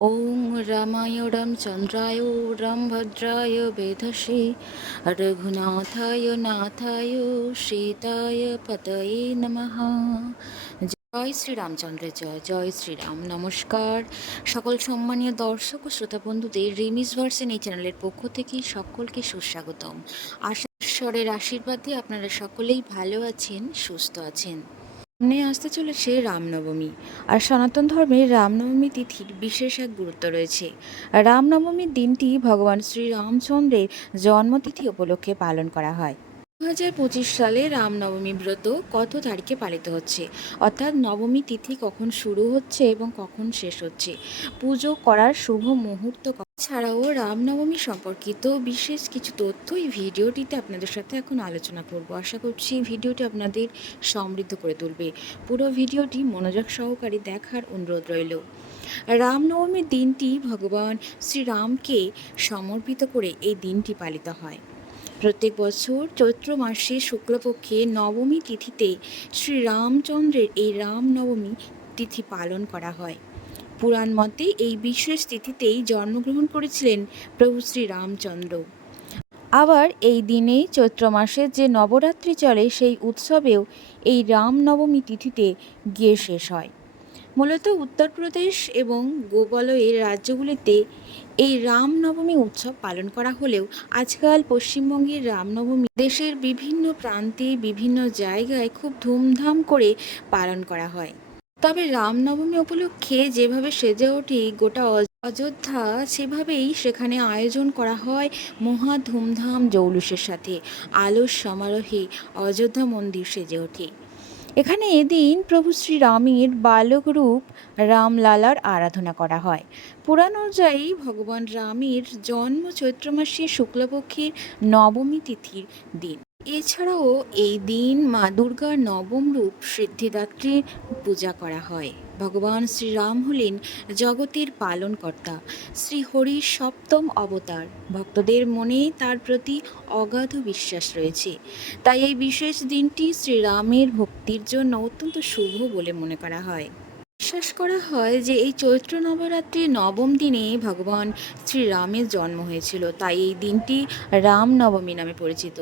ॐ रामाय रामचन्द्राय रामभद्राय वेधसे रघुनाथाय नाथाय সীতায় পতয়ে নমঃ জয় শ্রী রামচন্দ্রের জয় জয় শ্রীরাম নমস্কার সকল সম্মানীয় দর্শক ও শ্রোতা বন্ধুদের রিমিস ভার্সেন এই চ্যানেলের পক্ষ থেকে সকলকে সুস্বাগতম আশা ঈশ্বরের আশীর্বাদ দিয়ে আপনারা সকলেই ভালো আছেন সুস্থ আছেন সামনে আসতে চলেছে রামনবমী আর সনাতন ধর্মে রামনবমী তিথির বিশেষ এক গুরুত্ব রয়েছে। রামনবমীর দিনটি ভগবান শ্রী রামচন্দ্রের জন্মতিথি উপলক্ষে পালন করা হয়। দু হাজার পঁচিশ সালে রামনবমী ব্রত কত তারিখে পালিত হচ্ছে? অর্থাৎ নবমী তিথি কখন শুরু হচ্ছে এবং কখন শেষ হচ্ছে? পুজো করার শুভ মুহূর্ত ছাড়াও রামনবমী সম্পর্কিত বিশেষ কিছু তথ্য এই ভিডিওটিতে আপনাদের সাথে এখন আলোচনা করব। আশা করছি ভিডিওটি আপনাদের সমৃদ্ধ করে তুলবে। পুরো ভিডিওটি মনোযোগ সহকারে দেখার অনুরোধ রইল। রামনবমীর দিনটি ভগবান শ্রীরামকে সমর্পিত করে এই দিনটি পালিত হয়। প্রত্যেক বছর চৈত্র মাসে শুক্লপক্ষে নবমী তিথিতে শ্রীরামচন্দ্রের এই রামনবমী তিথি পালন করা হয়। পুরাণ মতে এই বিশেষ তিথিতেই জন্মগ্রহণ করেছিলেন প্রভু শ্রী রামচন্দ্র। আবার এই দিনেই চৈত্র মাসে যে নবরাত্রি চলে, সেই উৎসবেও এই রামনবমী তিথিতে গিয়ে শেষ হয়। মূলত উত্তরপ্রদেশ এবং গোবলয়ের রাজ্যগুলিতে এই রামনবমী উৎসব পালন করা হলেও আজকাল পশ্চিমবঙ্গের রামনবমী দেশের বিভিন্ন প্রান্তে, বিভিন্ন জায়গায় খুব ধুমধাম করে পালন করা হয়। তবে রামনবমী উপলক্ষে যেভাবে সেজে ওঠে গোটা অযোধ্যা, সেভাবেই সেখানে আয়োজন করা হয় মহা ধুমধাম জৌলুসের সাথে। আলোর সমারোহে অযোধ্যা মন্দির সেজে ওঠে। এখানে এদিন প্রভু শ্রীরামের বালক রূপ রামলালার আরাধনা করা হয়। পুরাণ অনুযায়ী ভগবান রামের জন্ম চৈত্র মাসে শুক্লপক্ষের নবমী তিথির দিন। এছাড়াও এই দিন মা দুর্গার নবম রূপ সিদ্ধিদাত্রীর পূজা করা হয়। ভগবান শ্রীরাম হলেন জগতের পালনকর্তা শ্রীহরির সপ্তম অবতার। ভক্তদের মনে তার প্রতি অগাধ বিশ্বাস রয়েছে। তাই এই বিশেষ দিনটি শ্রীরামের ভক্তির জন্য অত্যন্ত শুভ বলে মনে করা হয়। বিশ্বাস করা হয় যে এই চৈত্র নবরাত্রির নবম দিনে ভগবান শ্রীরামের জন্ম হয়েছিল। তাই এই দিনটি রাম নবমী নামে পরিচিত।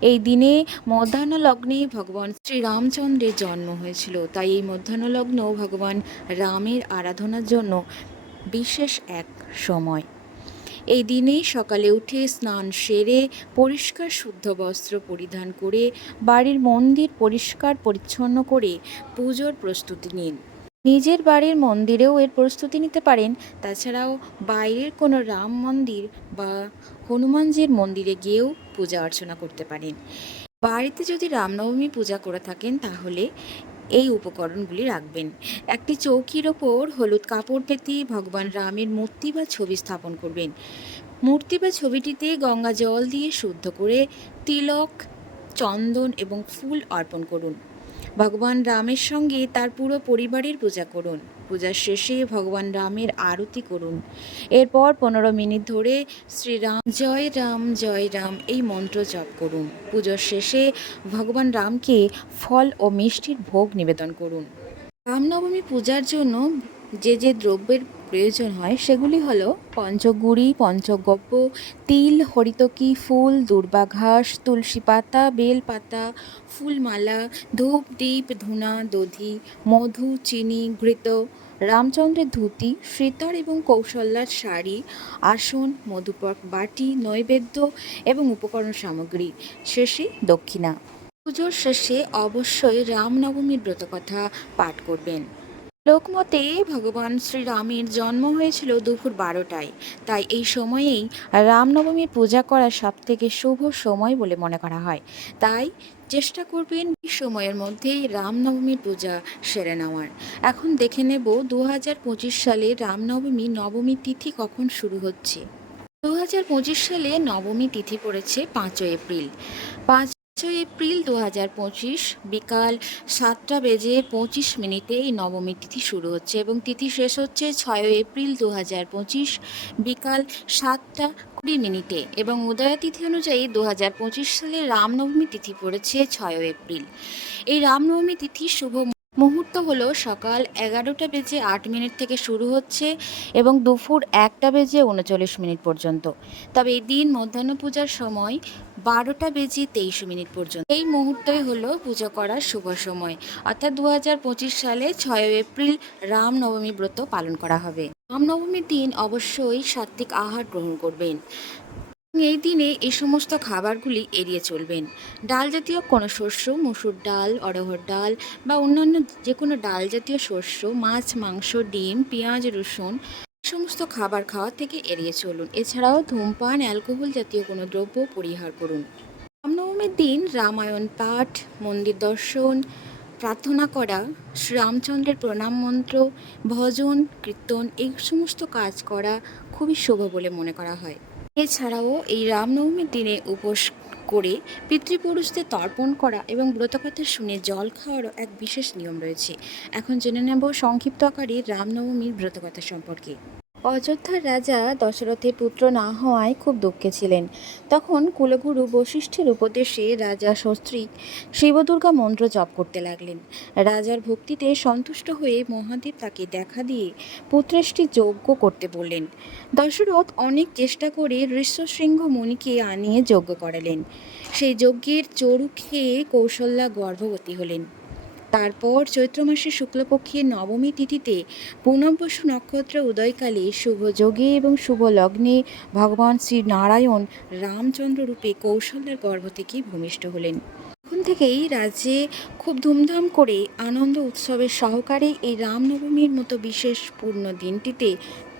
এই দিনে মধ্যাহ্ন লগ্নে ভগবান শ্রীরামচন্দ্রের জন্ম হয়েছিল। তাই এই মধ্যাহ্ন লগ্ন ভগবান রামের আরাধনার জন্য বিশেষ এক সময়। এই দিনে সকালে উঠে স্নান সেরে পরিষ্কার শুদ্ধ বস্ত্র পরিধান করে বাড়ির মন্দির পরিষ্কার পরিচ্ছন্ন করে পুজোর প্রস্তুতি নিন। নিজের বাড়ির মন্দিরেও এর প্রস্তুতি নিতে পারেন। তাছাড়াও বাইরের কোনো রাম মন্দির বা হনুমানজির মন্দিরে গিয়েও পূজা অর্চনা করতে পারেন। বাড়িতে যদি রামনবমী পূজা করে থাকেন, তাহলে এই উপকরণগুলি রাখবেন। একটি চৌকির ওপর হলুদ কাপড় পেতে ভগবান রামের মূর্তি বা ছবি স্থাপন করবেন। মূর্তি বা ছবিটিতে গঙ্গা জল দিয়ে শুদ্ধ করে তিলক, চন্দন এবং ফুল অর্পণ করুন। ভগবান রামের সঙ্গে তার পুরো পরিবারের পূজা করুন। পূজার শেষে ভগবান রামের আরতি করুন। এরপর পনেরো মিনিট ধরে শ্রীরাম, জয় রাম জয় রাম এই মন্ত্র জপ করুন। পুজোর শেষে ভগবান রামকে ফল ও মিষ্টির ভোগ নিবেদন করুন। রামনবমী পূজার জন্য যে যে দ্রব্যের প্রয়োজন হয় সেগুলি হলো পঞ্চগুড়ি পঞ্চগব্য তিল, হরিতকি ফুল, দুর্বা ঘাস, তুলসী পাতা বেল পাতা ফুলমালা, ধূপ দ্বীপ ধুনা, দধি, মধু, চিনি, ঘৃত, রামচন্দ্রের ধুতি, শ্রীতর এবং কৌশল্যার শাড়ি, আসন মধুপক বাটি, নৈবেদ্য এবং উপকরণ সামগ্রী। শেষে দক্ষিণা। পুজোর শেষে অবশ্যই রামনবমীর ব্রতকথা পাঠ করবেন। লোকমতে ভগবান শ্রীরামের জন্ম হয়েছিল দুপুর বারোটায়। তাই এই সময়েই রামনবমীর পূজা করা সব থেকে শুভ সময় বলে মনে করা হয়। তাই চেষ্টা করবেন এই সময়ের মধ্যেই রামনবমীর পূজা সেরে নেওয়ার। এখন দেখে নেব দু হাজার পঁচিশ সালে রামনবমী নবমী তিথি কখন শুরু হচ্ছে। দু হাজার পঁচিশ সালে নবমী তিথি পড়েছে পাঁচই এপ্রিল। পাঁচই এপ্রিল দু হাজার পঁচিশ বিকাল সাতটা বেজে পঁচিশ মিনিটে এই নবমী তিথি শুরু হচ্ছে এবং তিথি শেষ হচ্ছে ছয় এপ্রিল দু হাজার পঁচিশ বিকাল সাতটা কুড়ি মিনিটে এবং উদয়া তিথি অনুযায়ী দু হাজার পঁচিশ সালে রামনবমী তিথি পড়েছে ছয় এপ্রিল। এই রামনবমী তিথি শুভ মুহূর্ত হলো সকাল এগারোটা বেজে আট মিনিট থেকে শুরু হচ্ছে এবং দুপুর একটা বেজে উনচল্লিশ মিনিট পর্যন্ত। তবে এই দিন মধ্যাহ্ন পূজার সময় বারোটা বেজে তেইশ মিনিট পর্যন্ত। এই মুহূর্তই হলো পুজো করার শুভ সময়। অর্থাৎ দু হাজার পঁচিশ সালে ছয় এপ্রিল রামনবমী ব্রত পালন করা হবে। রামনবমীর দিন অবশ্যই সাত্ত্বিক আহার গ্রহণ করবেন। এই দিনে এই সমস্ত খাবারগুলি এড়িয়ে চলবেন। ডাল জাতীয় কোনো শস্য, মুসুর ডাল, অড়হর ডাল বা অন্যান্য যে কোনো ডাল জাতীয় শস্য, মাছ, মাংস, ডিম, পেঁয়াজ, রসুন সমস্ত খাবার খাওয়া থেকে এড়িয়ে চলুন। এছাড়াও ধূমপান, অ্যালকোহল জাতীয় কোনো দ্রব্য পরিহার করুন। রামনবমীর দিন রামায়ণ পাঠ, মন্দির দর্শন, প্রার্থনা করা, শ্রীরামচন্দ্রের প্রণাম মন্ত্র, ভজন, কীর্তন, এই সমস্ত কাজ করা খুবই শুভ বলে মনে করা হয়। এছাড়াও এই রামনবমীর দিনে উপোস করে পিতৃপুরুষদের তর্পণ করা এবং ব্রতকথা শুনে জল খাওয়ারও এক বিশেষ নিয়ম রয়েছে। এখন জেনে নেব সংক্ষিপ্ত আকারে রামনবমীর ব্রতকথা সম্পর্কে। অযোধ্যার রাজা দশরথের পুত্র না হওয়ায় খুব দুঃখে ছিলেন। তখন কুলগুরু বশিষ্ঠের উপদেশে রাজা সস্ত্রীক শিবদুর্গা মন্ত্র জপ করতে লাগলেন। রাজার ভক্তিতে সন্তুষ্ট হয়ে মহাদেব তাকে দেখা দিয়ে পুত্রেষ্টি যজ্ঞ করতে বললেন। দশরথ অনেক চেষ্টা করে ঋষ্যশৃঙ্গ মুনিকে আনিয়ে যজ্ঞ করালেন। সেই যজ্ঞের চরু খেয়ে কৌশল্যা গর্ভবতী হলেন। তারপর চৈত্র মাসের শুক্লপক্ষের নবমী তিথিতে পূর্ণবসু নক্ষত্র উদয়কালে শুভ যোগে এবং শুভ লগ্নে ভগবান শ্রী নারায়ণ রামচন্দ্র রূপে কৌশল্যার গর্ভ থেকে ভূমিষ্ঠ হলেন। তখন থেকেই রাজ্যে খুব ধুমধাম করে আনন্দ উৎসবের সহকারে এই রামনবমীর মতো বিশেষ পূর্ণ দিনটিতে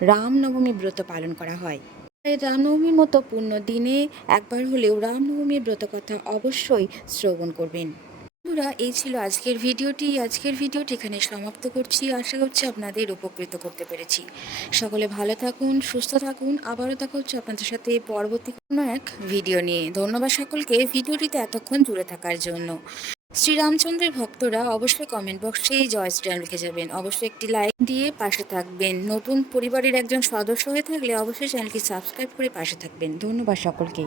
রামনবমী ব্রত পালন করা হয়। রামনবমীর মতো পূর্ণ দিনে একবার হলেও রামনবমীর ব্রতকথা অবশ্যই শ্রবণ করবেন। বন্ধুরা, এই ছিল আজকের ভিডিওটি। আজকের ভিডিওটি এখানে সমাপ্ত করছি। আশা করছি আপনাদের উপকৃত করতে পেরেছি। সকলে ভালো থাকুন, সুস্থ থাকুন। আবারও দেখা হচ্ছে আপনাদের সাথে পরবর্তী কোনো এক ভিডিও নিয়ে। ধন্যবাদ সকলকে ভিডিওটিতে এতক্ষণ জুড়ে থাকার জন্য। শ্রীরামচন্দ্রের ভক্তরা অবশ্যই কমেন্ট বক্সে জয় শ্রীরাম লিখে যাবেন। অবশ্যই একটি লাইক দিয়ে পাশে থাকবেন। নতুন পরিবারের একজন সদস্য হয়ে থাকলে অবশ্যই চ্যানেলটি সাবস্ক্রাইব করে পাশে থাকবেন। ধন্যবাদ সকলকে।